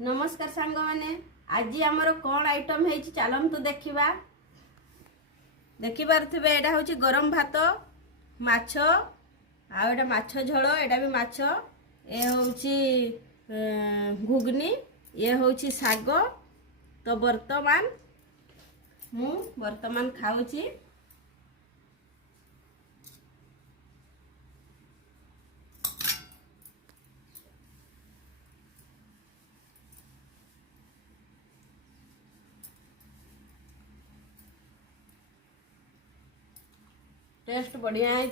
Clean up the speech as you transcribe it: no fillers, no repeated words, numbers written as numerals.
नमस्कार सांग मैंने आज आमर कौन आइटम है चलतु देखा देखिपे यहाँ हूँ गरम भात माछ आटा माछ झोल यहाँ भी माछ ये हूँ घुगनी ये हूँ शाग। तो बर्तमान खाऊची टेस्ट बढ़िया है।